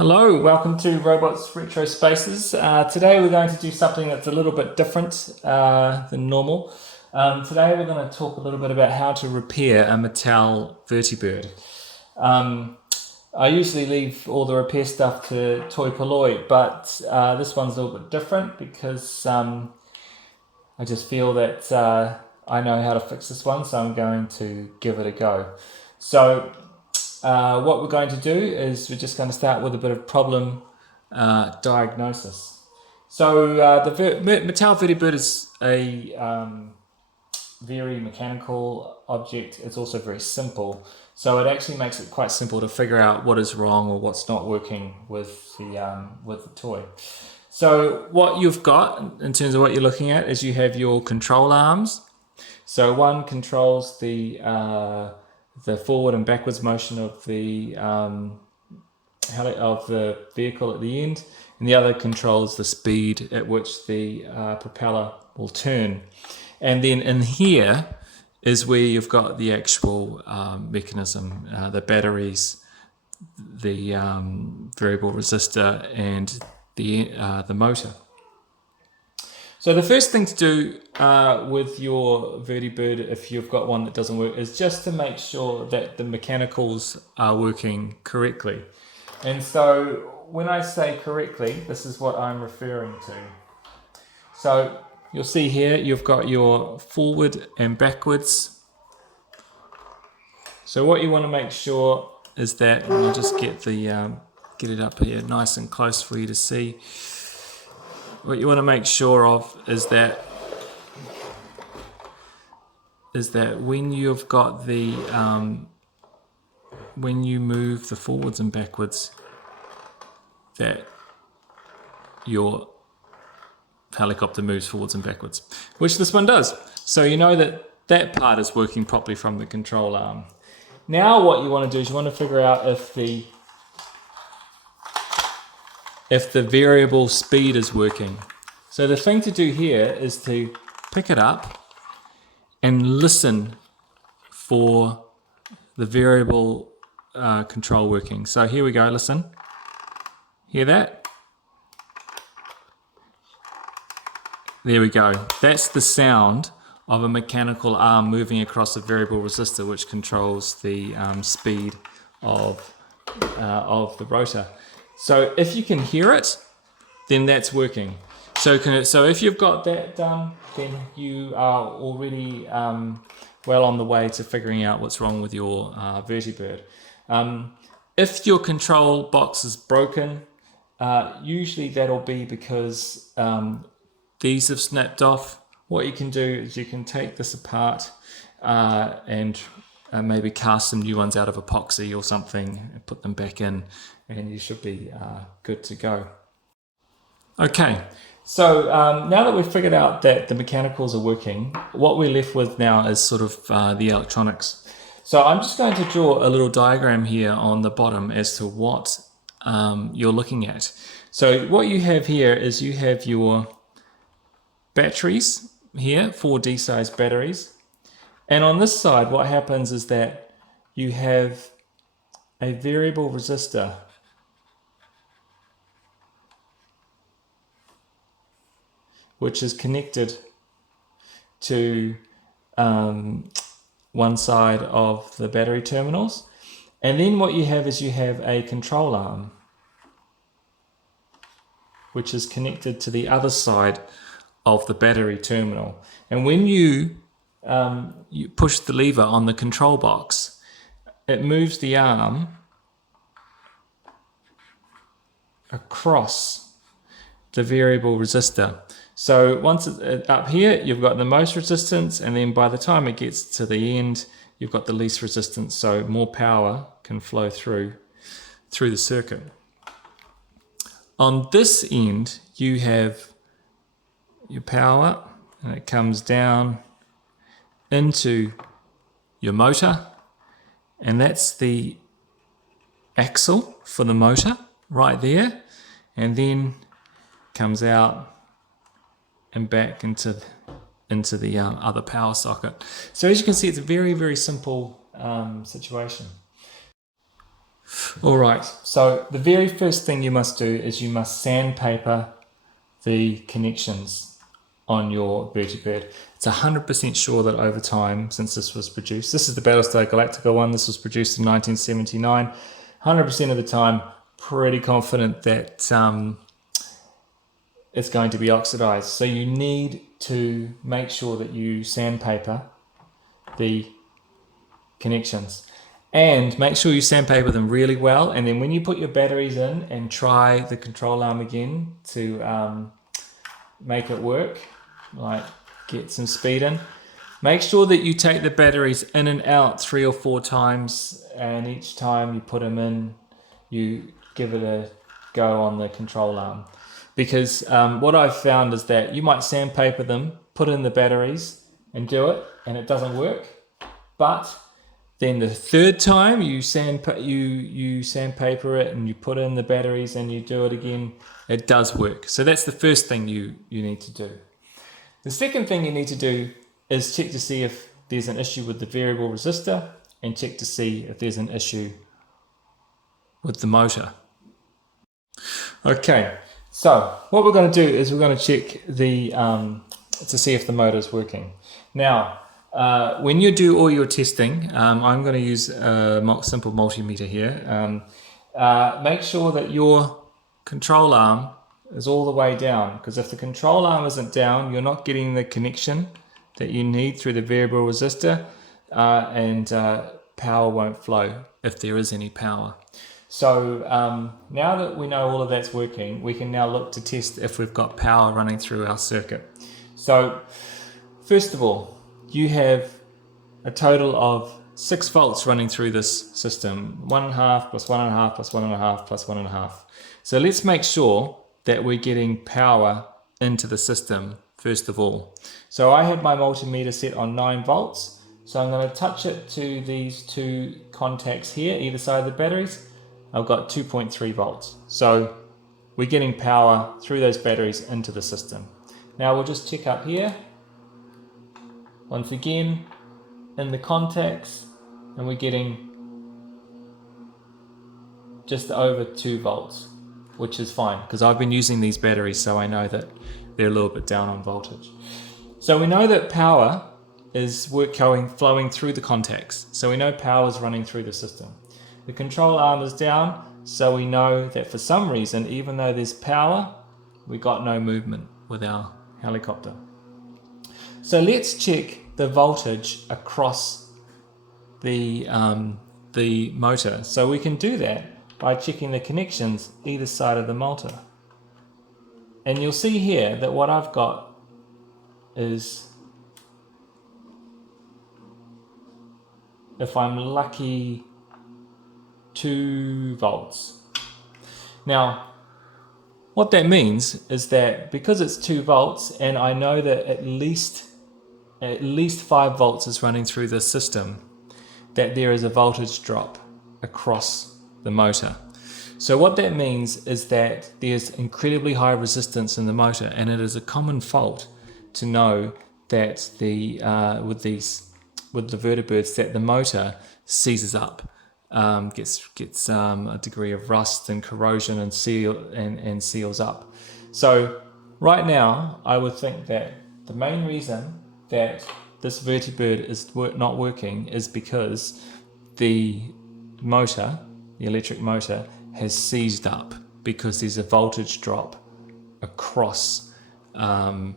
Hello, welcome to Robots Retro Spaces. Today we're going to do something that's a little bit different than normal. Today we're going to talk a little bit about how to repair a Mattel Vertibird. I usually leave all the repair stuff to Toy Polloi, but this one's a little bit different because I just feel that I know how to fix this one, so I'm going to give it a go. So what we're going to do is we're just going to start with a bit of problem diagnosis. So the Mattel Vertibird is a very mechanical object. It's also very simple. So it actually makes it quite simple to figure out what is wrong or what's not working with the toy. So what you've got in terms of what you're looking at is you have your control arms. So one controls the forward and backwards motion of the vehicle at the end, and the other controls the speed at which the propeller will turn. And then in here is where you've got the actual mechanism, the batteries, the variable resistor, and the motor. So the first thing to do with your Vertibird, if you've got one that doesn't work, is just to make sure that the mechanicals are working correctly. And so when I say correctly, this is what I'm referring to. So you'll see here you've got your forward and backwards. So what you want to make sure is that, and I'll just get it up here nice and close for you to see. What you want to make sure of is that when you've got the when you move the forwards and backwards, that your helicopter moves forwards and backwards, which this one does. So you know that that part is working properly from the control arm. Now what you want to do is you want to figure out if the variable speed is working. So the thing to do here is to pick it up and listen for the variable control working. So here we go, listen. Hear that? There we go. That's the sound of a mechanical arm moving across a variable resistor which controls the speed of the rotor. So if you can hear it, then that's working. So if you've got that done, then you are already well on the way to figuring out what's wrong with your Vertibird. If your control box is broken, usually that'll be because these have snapped off. What you can do is you can take this apart and maybe cast some new ones out of epoxy or something and put them back in, and you should be good to go. Okay, so now that we've figured out that the mechanicals are working, what we're left with now is sort of the electronics. So I'm just going to draw a little diagram here on the bottom as to what you're looking at. So what you have here is you have your batteries here, 4D size batteries. And on this side, what happens is that you have a variable resistor which is connected to one side of the battery terminals. And then what you have is you have a control arm which is connected to the other side of the battery terminal. And when you push the lever on the control box, it moves the arm across the variable resistor. So once it's up here, you've got the most resistance, and then by the time it gets to the end, you've got the least resistance, so more power can flow through the circuit. On this end, you have your power, and it comes down into your motor, and that's the axle for the motor right there, and then comes out and back into the other power socket. So as you can see, it's a very, very simple situation. All right, so the very first thing you must do is you must sandpaper the connections on your Vertibird. It's 100% sure that over time, since this was produced, this is the Battlestar Galactica one, this was produced in 1979, 100% of the time, pretty confident that it's going to be oxidized. So you need to make sure that you sandpaper the connections. And make sure you sandpaper them really well. And then when you put your batteries in and try the control arm again to make it work, like get some speed in, make sure that you take the batteries in and out 3 or 4 times. And each time you put them in, you give it a go on the control arm. Because what I've found is that you might sandpaper them, put in the batteries and do it, and it doesn't work. But then the third time you sandpaper it and you put in the batteries and you do it again, it does work. So that's the first thing you need to do. The second thing you need to do is check to see if there's an issue with the variable resistor and check to see if there's an issue with the motor. Okay, so what we're going to do is we're going to check the to see if the motor is working. Now, when you do all your testing, I'm going to use a simple multimeter here. Make sure that your control arm is all the way down, because if the control arm isn't down, you're not getting the connection that you need through the variable resistor, and power won't flow if there is any power. So now that we know all of that's working, we can now look to test if we've got power running through our circuit. So first of all, you have a total of 6 volts running through this system, 1.5 plus 1.5 plus 1.5 plus 1.5. So let's make sure that we're getting power into the system first of all. So I have my multimeter set on 9 volts. So I'm going to touch it to these 2 contacts here, either side of the batteries. I've got 2.3 volts. So we're getting power through those batteries into the system. Now we'll just check up here. Once again, in the contacts, and we're getting just over 2 volts, which is fine because I've been using these batteries, so I know that they're a little bit down on voltage. So we know that power is flowing through the contacts. So we know power is running through the system. The control arm is down, so we know that for some reason, even though there's power, we got no movement with our helicopter. So let's check the voltage across the motor. So we can do that by checking the connections either side of the motor. And you'll see here that what I've got is, if I'm lucky, 2 volts. Now, what that means is that because it's 2 volts and I know that at least 5 volts is running through the system, that there is a voltage drop across the motor. So what that means is that there's incredibly high resistance in the motor, and it is a common fault to know that with the Vertibirds that the motor seizes up, gets a degree of rust and corrosion and seals up. So right now I would think that the main reason that this Vertibird is not working is because the motor, the electric motor, has seized up because there's a voltage drop across the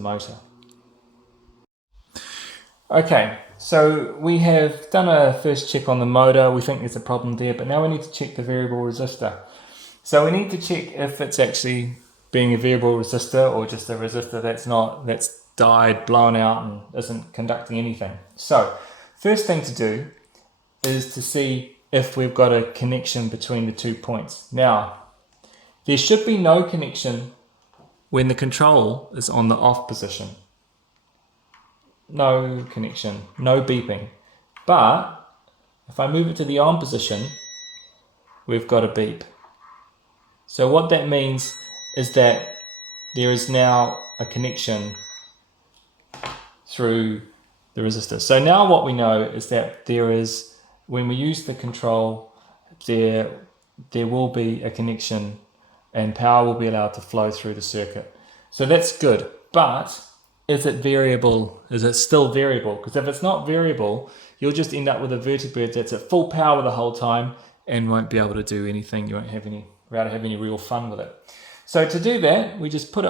motor. Okay, so we have done a first check on the motor. We think there's a problem there, but now we need to check the variable resistor. So we need to check if it's actually being a variable resistor or just a resistor that's died, blown out, and isn't conducting anything. So first thing to do is to see if we've got a connection between the 2 points. Now, there should be no connection when the control is on the off position. No connection, no beeping. But if I move it to the on position, we've got a beep. So what that means is that there is now a connection through the resistor. So now what we know is that there is when we use the control, there will be a connection and power will be allowed to flow through the circuit. So that's good, but is it variable? Is it still variable? Because if it's not variable, you'll just end up with a Vertibird that's at full power the whole time and won't be able to do anything. You won't have any real fun with it. So to do that, we just put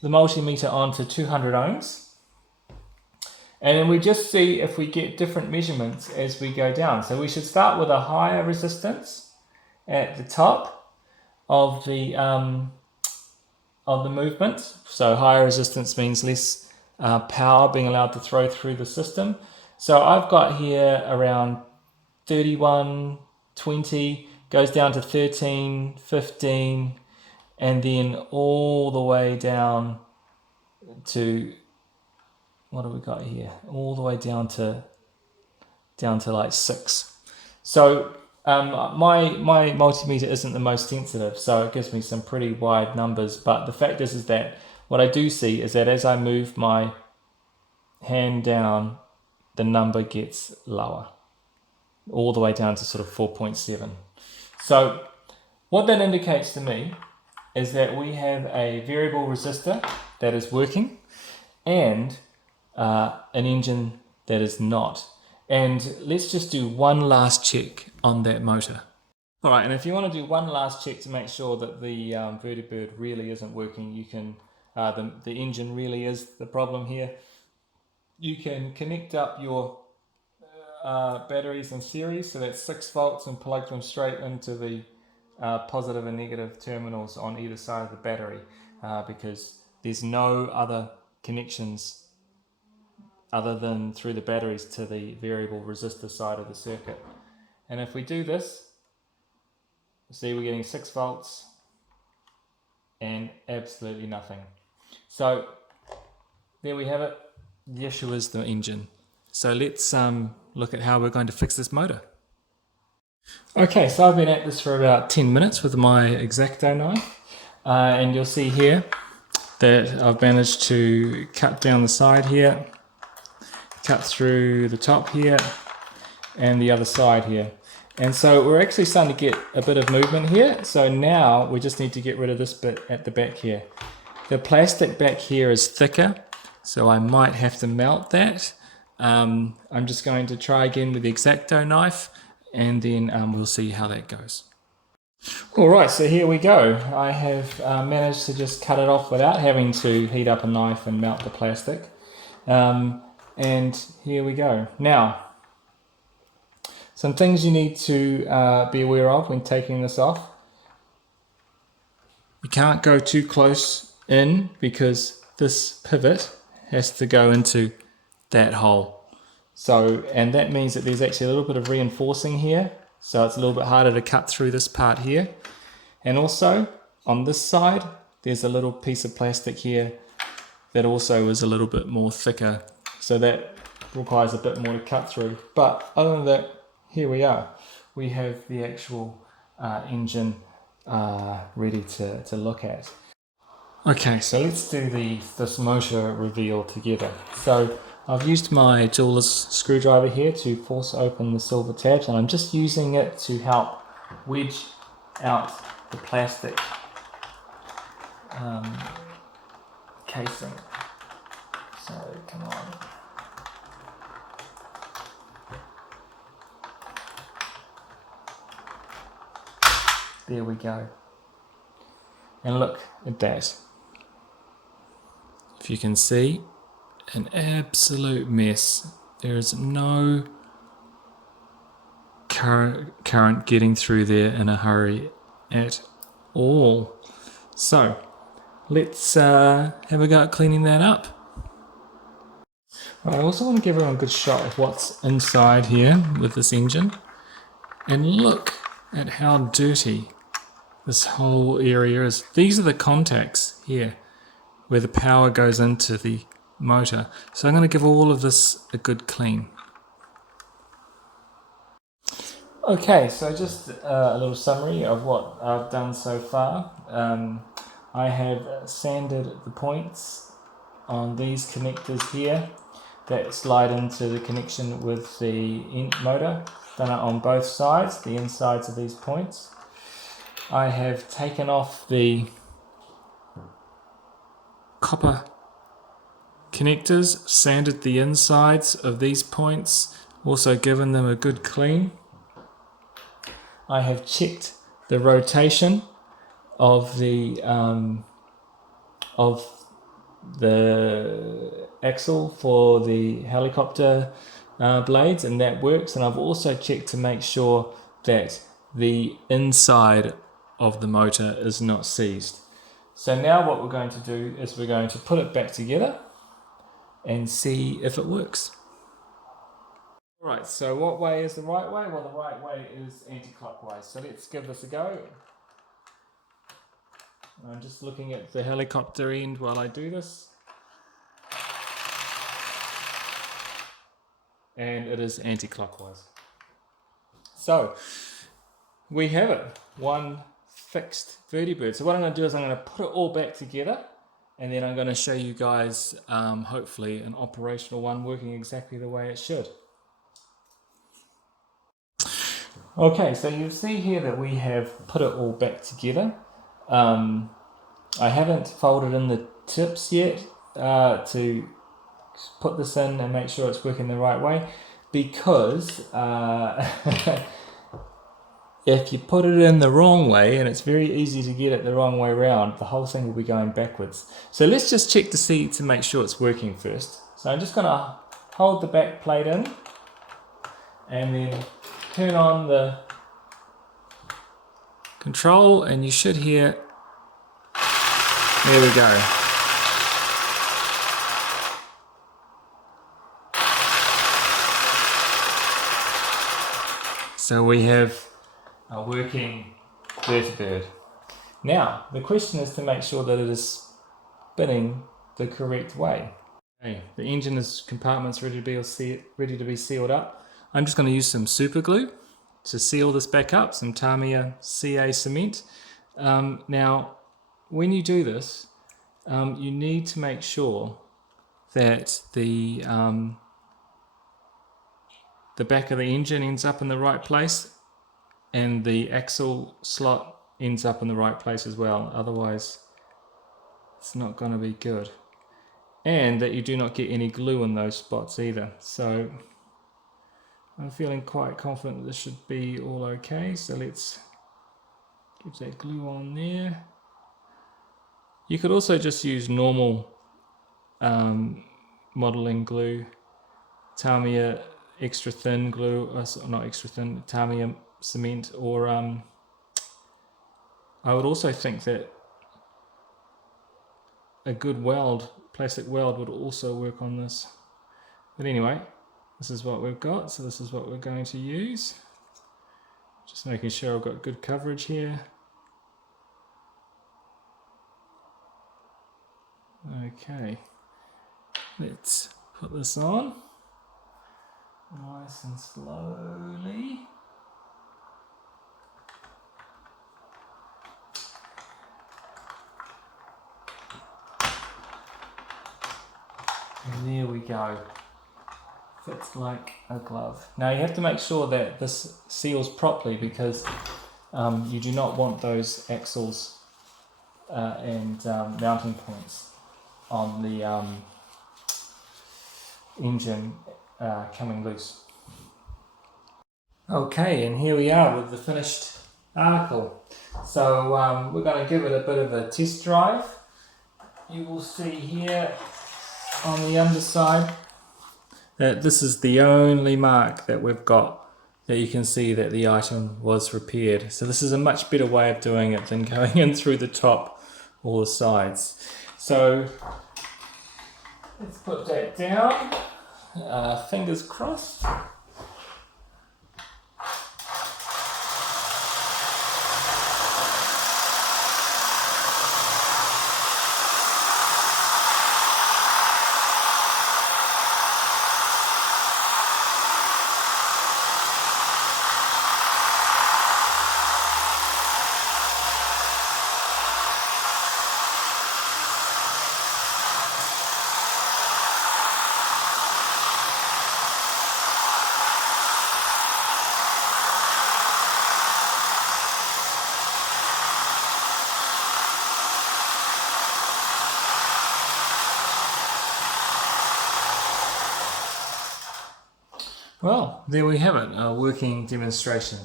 the multimeter onto 200 ohms. And then we just see if we get different measurements as we go down. So we should start with a higher resistance at the top of the movement. So higher resistance means less power being allowed to throw through the system. So I've got here around 31, 20, goes down to 13, 15, and then all the way down to, what do we got here? All the way down to like 6. So my multimeter isn't the most sensitive, so it gives me some pretty wide numbers. But the fact is that what I do see is that as I move my hand down, the number gets lower, all the way down to sort of 4.7. So what that indicates to me is that we have a variable resistor that is working and an engine that is not. And let's just do one last check on that motor. All right, and if you want to do one last check to make sure that the Vertibird really isn't working, you can, the engine really is the problem here. You can connect up your batteries in series, so that's 6 volts, and plug them straight into the positive and negative terminals on either side of the battery, because there's no other connections other than through the batteries to the variable resistor side of the circuit. And if we do this, see we're getting 6 volts and absolutely nothing. So there we have it. The issue is the engine. So let's look at how we're going to fix this motor. Okay, so I've been at this for about 10 minutes with my X-Acto knife, and you'll see here that I've managed to cut down the side here, cut through the top here, and the other side here. And so we're actually starting to get a bit of movement here. So now we just need to get rid of this bit at the back here. The plastic back here is thicker, so I might have to melt that. I'm just going to try again with the X-Acto knife, and then we'll see how that goes. All right, so here we go. I have managed to just cut it off without having to heat up a knife and melt the plastic. And here we go. Now, some things you need to be aware of when taking this off. You can't go too close in because this pivot has to go into that hole. So, and that means that there's actually a little bit of reinforcing here. So it's a little bit harder to cut through this part here. And also on this side, there's a little piece of plastic here that also is a little bit more thicker. So that requires a bit more to cut through. But other than that, here we are. We have the actual engine ready to look at. Okay, so let's do this motor reveal together. So I've used my jeweler's screwdriver here to force open the silver tabs, and I'm just using it to help wedge out the plastic casing. So come on. There we go. And look at that. If you can see, an absolute mess. There is no current getting through there in a hurry at all. So let's have a go at cleaning that up. I also want to give everyone a good shot of what's inside here with this engine. And look at how dirty this whole area is. These are the contacts here where the power goes into the motor. So I'm going to give all of this a good clean. Okay, so just a little summary of what I've done so far. I have sanded the points on these connectors here. that slide into the connection with the motor. Done it on both sides, the insides of these points. I have taken off the copper connectors, sanded the insides of these points, also given them a good clean. I have checked the rotation of the axle for the helicopter blades, and that works. And I've also checked to make sure that the inside of the motor is not seized. So now what we're going to do is we're going to put it back together and see if it works. Alright, so what way is the right way? Well, the right way is anti-clockwise. So let's give this a go. I'm just looking at the helicopter end while I do this. And it is anti-clockwise. So we have it, one fixed Vertibird. So what I'm going to do is I'm going to put it all back together, and then I'm going to show you guys hopefully an operational one working exactly the way it should. Okay, so you'll see here that we have put it all back together. I haven't folded in the tips yet to put this in and make sure it's working the right way, because if you put it in the wrong way, and it's very easy to get it the wrong way around, the whole thing will be going backwards. So let's just check to make sure it's working first. So I'm just going to hold the back plate in and then turn on the control, and you should hear, there we go. So we have a working Vertibird. Now, the question is to make sure that it is spinning the correct way. Okay, the engine compartment's ready to be sealed up. I'm just going to use some super glue to seal this back up, some Tamiya CA cement. Now, when you do this, you need to make sure that the back of the engine ends up in the right place, and the axle slot ends up in the right place as well. Otherwise, it's not going to be good. And that you do not get any glue in those spots either. So I'm feeling quite confident that this should be all okay. So let's give that glue on there. You could also just use normal modeling glue, Tamiya extra thin glue, not extra thin, Tamiya cement, or I would also think that a good weld, plastic weld, would also work on this. But anyway, this is what we've got, so this is what we're going to use. Just making sure I've got good coverage here. Okay, let's put this on nice and slowly. And there we go. Fits like a glove. Now you have to make sure that this seals properly, because you do not want those axles and mounting points on the engine coming loose. Okay, and here we are with the finished article. So we're going to give it a bit of a test drive. You will see here on the underside that this is the only mark that we've got that you can see that the item was repaired. So this is a much better way of doing it than going in through the top or the sides. So let's put that down, fingers crossed. Well, there we have it, a working demonstration.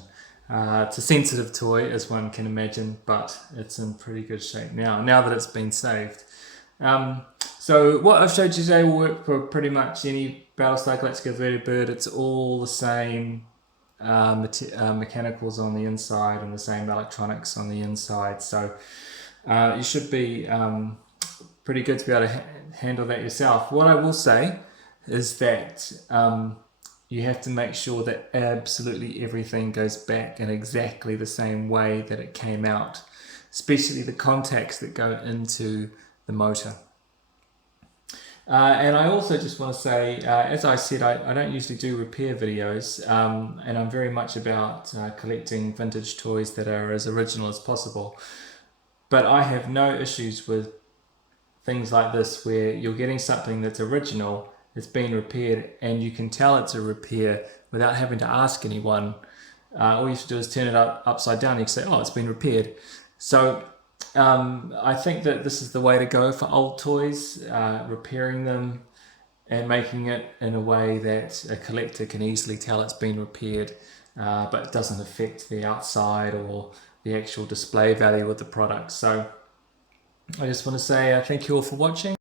It's a sensitive toy, as one can imagine, but it's in pretty good shape now that it's been saved. So what I've showed you today will work for pretty much any Battlestar Galactica Vertibird. It's all the same mechanicals on the inside and the same electronics on the inside. So you should be pretty good to be able to handle that yourself. What I will say is that you have to make sure that absolutely everything goes back in exactly the same way that it came out, especially the contacts that go into the motor. And I also just want to say, as I said, I don't usually do repair videos, and I'm very much about collecting vintage toys that are as original as possible. But I have no issues with things like this where you're getting something that's original, it's been repaired, and you can tell it's a repair without having to ask anyone. All you have to do is turn it upside down and you can say, oh, it's been repaired. So I think that this is the way to go for old toys, repairing them and making it in a way that a collector can easily tell it's been repaired, but it doesn't affect the outside or the actual display value of the product. So I just want to say thank you all for watching.